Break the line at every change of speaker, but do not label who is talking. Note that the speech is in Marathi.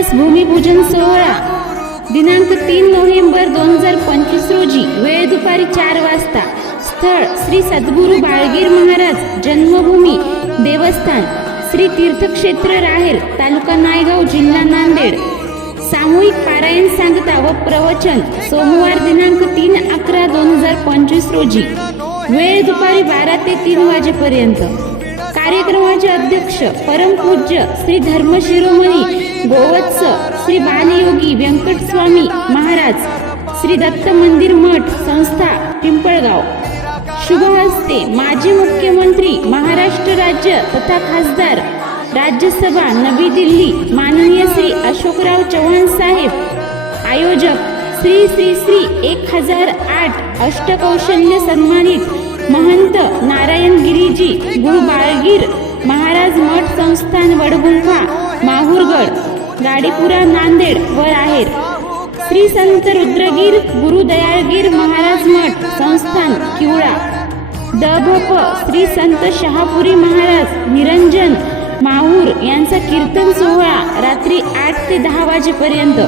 दिवस भूमिपूजन सोहळा. दिनांक तीन नोव्हेंबर दोन हजार पंचवीस रोजी वेळ दुपारी चार वाजता. स्थळ श्री सद्गुरू बाळगीर महाराज जन्मभूमी देवस्थान. श्री तीर्थक्षेत्र राहेर तालुका नायगाव जिल्हा नांदेड. सामूहिक पारायण सांगता व प्रवचन सोमवार दिनांक तीन अकरा दोन हजार पंचवीस रोजी. वेळ दुपारी बारा ते तीन वाजेपर्यंत. कार्यक्रमाचे अध्यक्ष परमपूज्य श्री धर्मशिरोमणी गोवत्स श्री बालयोगी व्यंकटस्वामी महाराज श्री दत्त मंदिर मठ संस्था पिंपळगाव. शुभ हस्ते माजी मुख्यमंत्री महाराष्ट्र राज्य तथा खासदार राज्यसभा नवी दिल्ली माननीय श्री अशोकराव चव्हाण साहेब. आयोजक श्री श्री श्री एक हजार आठ अष्टकौशल्य सन्मानित महंत नारायण गिरीजी गुरु बाळगीर महाराज मठ संस्थान वडगुंफा माहूरगड गाडीपुरा नांदेड व आहेर श्री संत रुद्रगीर गुरु दयाळगीर महाराज मठ संस्थान किवळा. दभप श्री संत शहापुरी महाराज निरंजन माहूर यांचा कीर्तन सोहळा रात्री आठ ते दहा वाजेपर्यंत.